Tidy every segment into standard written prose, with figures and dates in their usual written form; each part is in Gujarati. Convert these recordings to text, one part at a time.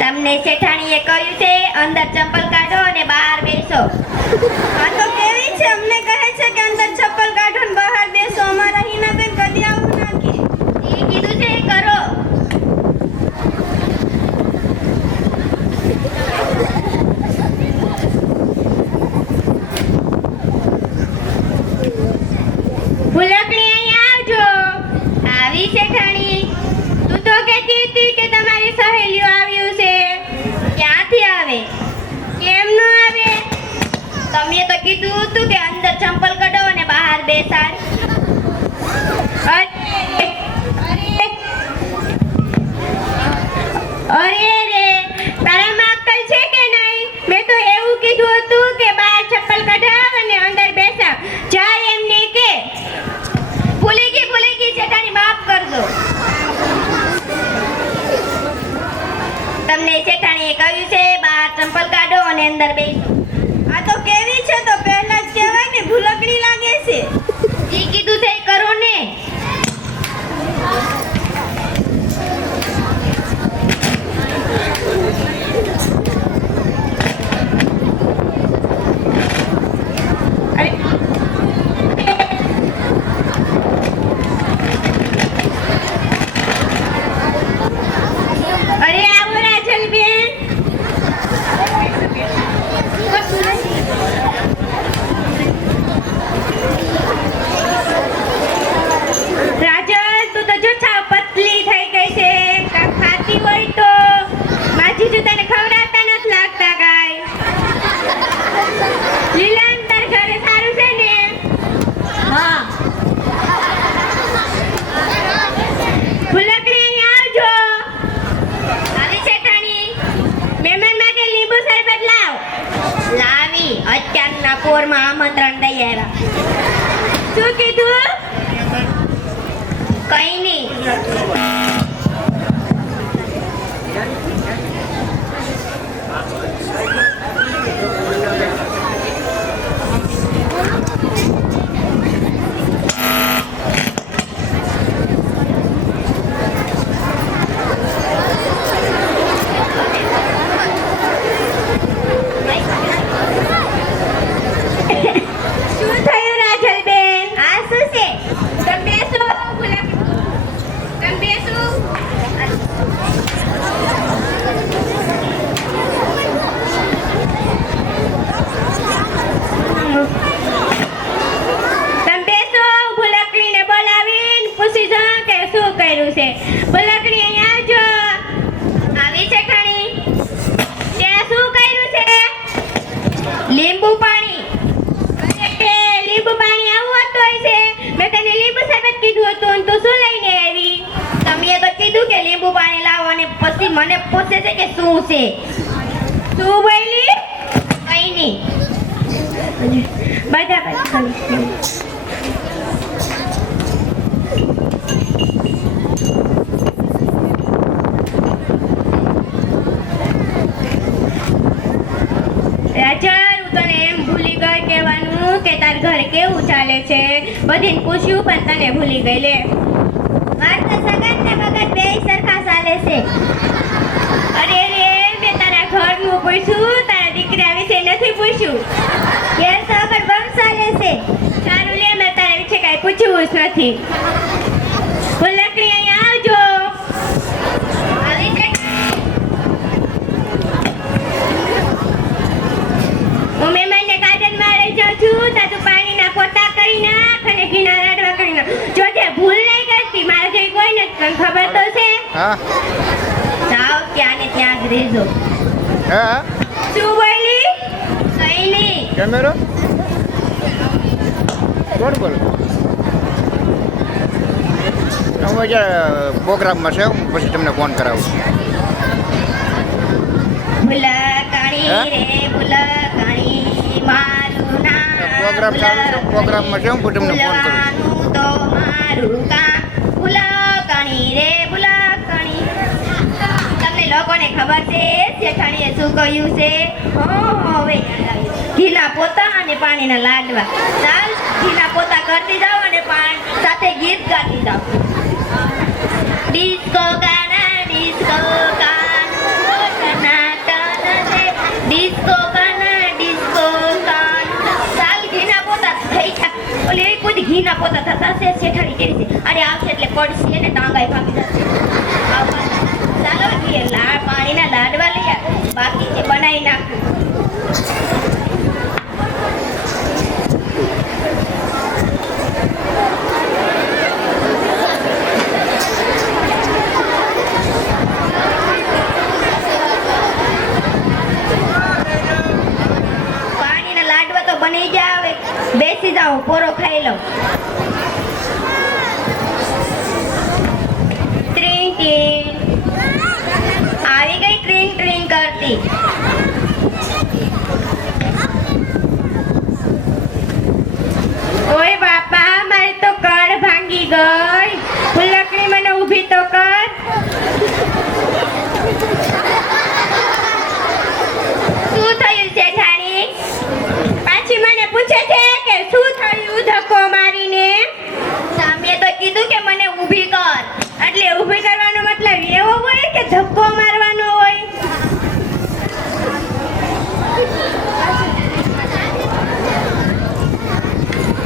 તમને શેઠાણીએ કહ્યું છે અંદર ચંપલ કાઢો અને બહાર બેસો. આ તો કેવી છે, અમને કહે છે કે અંદર ચપ્પલ કાઢો ને બહાર બેસો. અમારા હિનાબેન કદી આવું ના કે. એ કીધું છે એ કરો. ફૂલકડી અહીં આવજો. આવી શેઠાણી, તું તો કહેતી હતી કે તમારી સહેલીઓ આવ્યું છે. ક્યાંથી આવે? કેમ ન આવે? તમે તો કીધું હતું કે અંદર ચંપલ કાઢો અને બહાર બેસાડ. અરે રે, તારામાં અક્કલ છે કે નહીં? મેં તો એવું કીધું હતું કે બહાર ચપ્પલ કઢાવ અને અંદર બેસાડ. જા એમને કે. ભૂલી ગઈ શેઠાણી, માફ કરજો. તમને શેઠાણીએ કહ્યું છે બહાર ચંપલ કાઢો અને અંદર બેસો. આ તો કેવી છે, તો પહેલા જ કહેવાય ને, ભૂલકડી લાગે છે. ઈ કીધું છે એ કરો ને. અરે આવો રાજલબેન. રાજલ, તું તો જો સાવ પતલી થઈ ગઈ છે. કાંઈ ખાતી હોય તો માજી જો તને ખવડાવતા નથી લાગતા કાંઈ. લીલાન, તાર ઘરે સારું છે ને? હા. ફૂલકડી અહીં આવજો. આવી શેઠાણી, મહેમાન માટે લીંબુ શરબત લાવ. લાવી. અત્યારના પોરમાં આમંત્રણ દઈ આવ્યા. શું કીધું? કઈ નહીં. શું થયું રાજલબેન? આ શું છે? તમે બેસો. તમે બેસો. તમે બેસો. ભૂલકડીને બોલાવીને પૂછી જાઓ કે શું કર્યું છે. ભૂલકડી અહીં આવજો. આવી શેઠાણી, તે શું કર્યું છે? લીંબુ પાણી. લીંબુ પાણી આવું હતું હોય છે. મેં તને લીંબુ શરબત કીધું હતું અને તું શું લઈને આવી? તમે તો કીધું કે લીંબુ પાણી લાવો અને પછી મને પૂછે છે કે શું છે. શું બોલી? કઈ નહીં. બધા રાજલ, હું તને એમ ભૂલી ગઈ કહેવાનું કે તાર ઘર કેવું ચાલે છે. બધીને પૂછ્યું પણ તને ભૂલી ગઈ. લે, માર તો સગન ને મગન બેય સરખા ચાલે છે. અરે રે, મેં તારા ઘરનું પૂછ્યું, તારા દીકરા વિશે નથી પૂછ્યું. ઘેર તો આગળ બમ ચાલે છે. સારું લે, મેં તારા વિશે કાંઈ પૂછવું જ નથી. ફૂલકડી અહીં આવજો. આવી છે. હું મહેમાનને ગાર્ડનમાં લઈ જાઉં છું. તાતું પાણીના પોતા કરી નાખ અને ઘીના લાડવા કરી નાખ. જોજે, ભૂલ નહીં કરતી. મારા જેવી કોઈ નથી, તને ખબર તો છે. હા. જાઓ, ત્યાં ને ત્યાં જ રહેજો. હા. શું બોલી? કઈ નહીં. કેમેરો કોણ બોલો? હું જ્યારે પ્રોગ્રામમાં છે, હું પછી તમને ફોન કરાવું. ભૂલકણી રે ભૂલકણી, મારું નામ પ્રોગ્રામ ચાલુ છે, પ્રોગ્રામમાં છે, હું પછી તમને ફોન કરું. ભૂલવાનું તો મારું કામ. ભૂલકણી રે ભૂલકણી. તમને લોકોને ખબર છે શેઠાણીએ શું કહ્યું છે? હવે ઘીના પોતા અને પાણીના લાડવા. ચાલ, ઘીના પોતા કરતી જાઓ અને સાથે ગીત ગાતી જાઓ. ડિસ્કો ગાના ડિસ્કો ગાના ઘીના પોતા થતા છે શેઠાણી કેવી છે અરે આવશે એટલે પડશે ને ટાંગાઈ ભાગી જશે ચાલો ઘી પાણીના લાડવા લઈ આવ બાકી છે બનાવી નાખું પાણીના લાડવા તો બની ગયા હવે બેસી જાઓ પોરો ખાઈ લો ટ્રીંગ ટ્રીંગ આવી ગઈ ટ્રીંગ ટ્રીંગ કરતી ઓય બાપા મારી તો કળ ભાંગી ગઈ ફુલકડી મને ઊભી તો કર શું થયું શેઠાણી પાછી મને પૂછે છે કે શું થયું ધક્કો મારીને સામે તો કીધું કે મને ઊભી કર એટલે ઊભી કરવાનો મતલબ એવો હોય કે ધક્કો મારવાનો હોય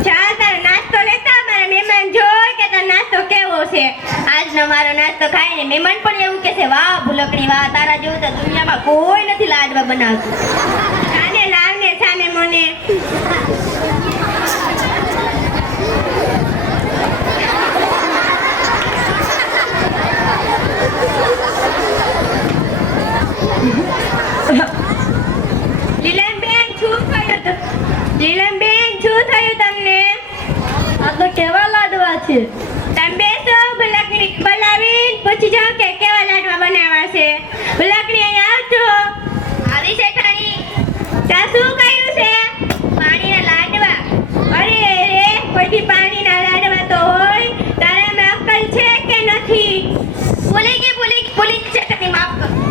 ચાલ તારો નાસ્તો લેતા મારા મહેમાન જોઈ કે તારો નાસ્તો કેવો છે આજનો મારો નાસ્તો ખાઈને મહેમાન પણ એવું કહે છે વાહ ભૂલકડી વાહ તારા જેવું તો દુનિયામાં કોઈ નથી લાડવા બનાવતું આને લાવને છાને મને લીલાબેન શું થયું તમને આ તો કેવા લાડવા છે તમે બેસો ભૂલકડી બોલાવીને પૂછી જાઓ કે કેવા લાડવા બનાવવા છે ભૂલકડી અહીં આવજો આવી શેઠાણી ત્યાં શું કહ્યું છે પાણીના લાડવા અરે રે કોઈથી પાણીના લાડવા તો હોય તારામાં અક્કલ છે કે નથી ભૂલી ગઈ શેઠાણી માફ કરો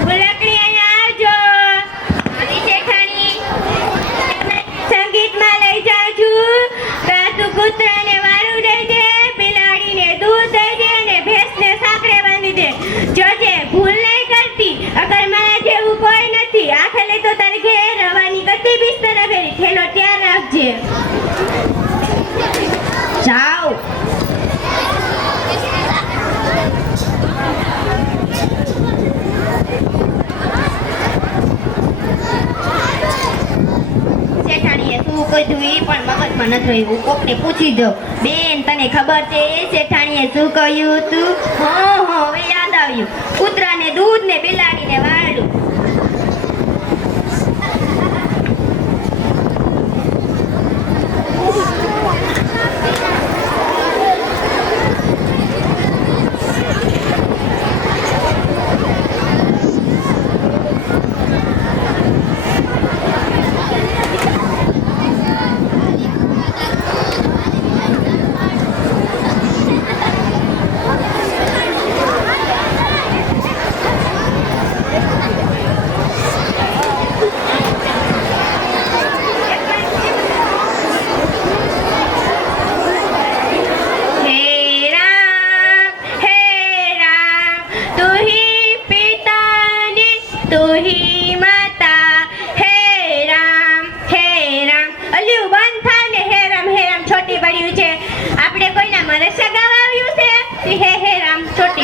ભૂલકડી અહીં આવજો આવી શેઠાણી સંગીતમાં લઈ જાઉં છું રાતુ કૂતરાને વાળું દઈ દે બિલાડીને દૂધ દઈ દે અને ભેંસને સાંકળે બાંધી દે જોજે ભૂલ નહીં કરતી અગર મારા જેવું કોઈ નથી આંખે લઈ તો તારી ઘેર રવાની કરતી બિસ્તર ફેરી થેલો ત્યાં રાખજે જાઓ શેઠાણીએ શું કીધું ઈ પણ મગજમાં નથી રહ્યું કોકને પૂછી દો બેન તને ખબર છે શેઠાણીએ શું કહ્યું તું હવે યાદ આવ્યું કૂતરાને દૂધ ને બિલાડીને વાળું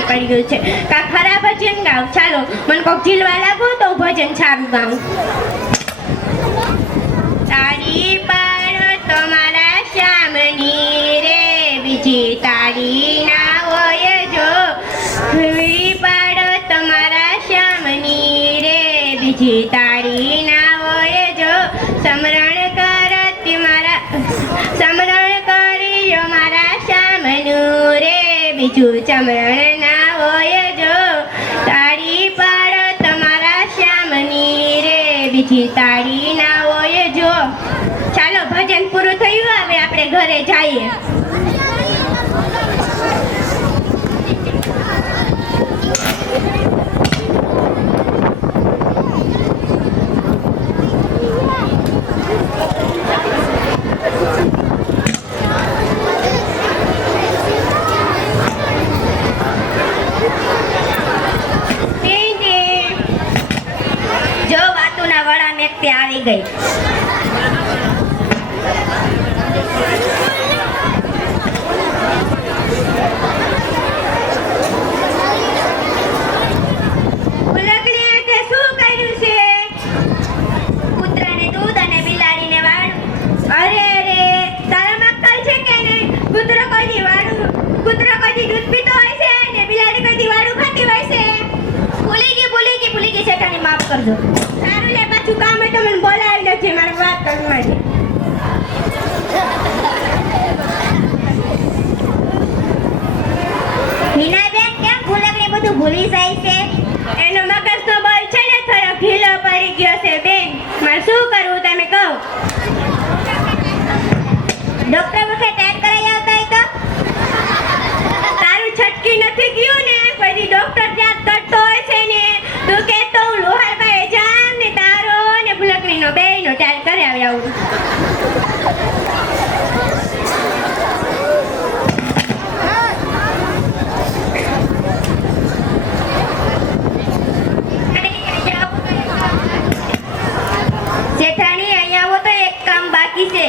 પડ્યું છે કા ખરા ભજન ગાવ ચાલો મને કોક જીલવા લાગો તો ભજન સારું ગાઉં તારી પાડો તમારા શ્યામની રે બીજી તારી ના હોય જો તારી પાડો તમારા શ્યામની રે બીજી તારી ના હોય જો સમરણ કરતી મારા સમરણ કર્યો મારા શ્યામનું રે બીજું ચમરણ ના હોય જો તારી પાડો તમારા શ્યામની રે બીજી તારી ના હોય જો ચાલો ભજન પૂરું થયું હવે આપણે ઘરે જઈએ ગઈ. ભૂલકડીએ તે શું કર્યું છે? કૂતરાને દૂધ અને બિલાડીને વાળું. અરે રે, તારામાં અક્કલ છે કે નહીં? કૂતરો કદી દૂધ પીતો હોય છે ને બિલાડી કદી વાળું ખાતી હોય છે. ભૂલી ગઈ શેઠાણી, માફ કરજો. સારું લે, પાછું કામ હોય તો મને બોલાવી લેજે, મારે વાત કરવી છે. હિનાબેન, કેમ ભૂલકડી બધું ભૂલી જાય છે? એનો મગજનો બળ છે ને થોડો ઢીલો પડી ગયો છે બેન. મારે શું કરવું તમે કહો? ડોક્ટર મુખે ટેસ્ટ કરાવી આવતા હોય તો? તારું છટકી નથી ગયું ને? પછી ડોક્ટર ત્યાં કરતો હોય છે ને, તું કહેતો હું લોહારભાઈ જામ ને તારો ને ભૂલકડીનો બેયનો ટેસ્ટ કરાવી આવું. શેઠાણી, અહીંયા આવો તો એક કામ બાકી છે.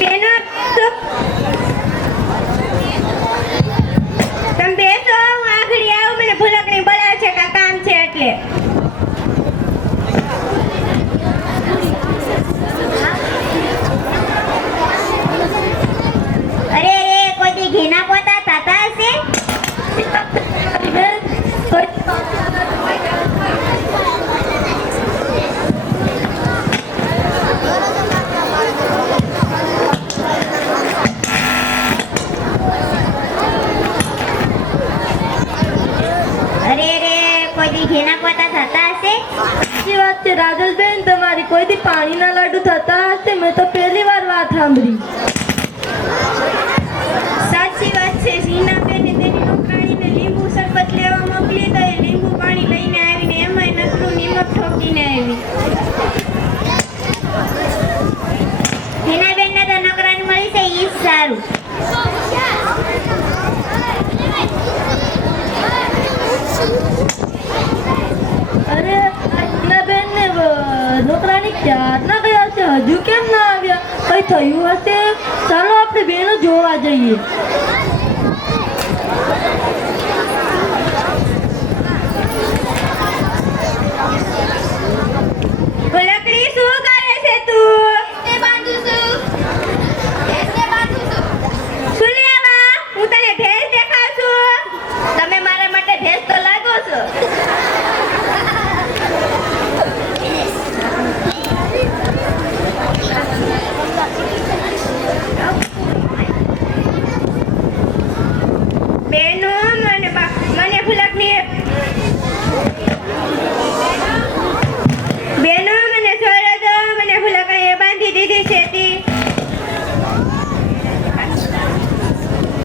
બેનો, તમે બેસો, હું આખડી આવું. મને ભૂલકડી બોલાવે છે કે કામ છે એટલે. અરે રે, કોઈ દી ઘીના પોતા થતા હશે? ઘેના પોતા થતા હશે? સાચી વાત છે રાજલબેન તમારી. કોઈ દી પાણીના લાડુ થતા હશે? મેં તો પહેલી વાર વાત સાંભળી. સાચી વાત છે. હિનાબેને તેની નોકરાણીને લીંબુ શરબત લેવા મોકલી તો એ લીંબુ પાણી લઈને આવીને એમાંય નકરું નિમક ઠોકીને આવી. હિનાબેનને તો નોકરાણી મળી છે, ઈ જ સારું. અરે હિનાબેન ને નોકરાણી ક્યારના ગયા છે? હજુ કેમ ના આવ્યા? કઈ થયું હશે? ચાલો આપણે બેનો જોવા જઈએ.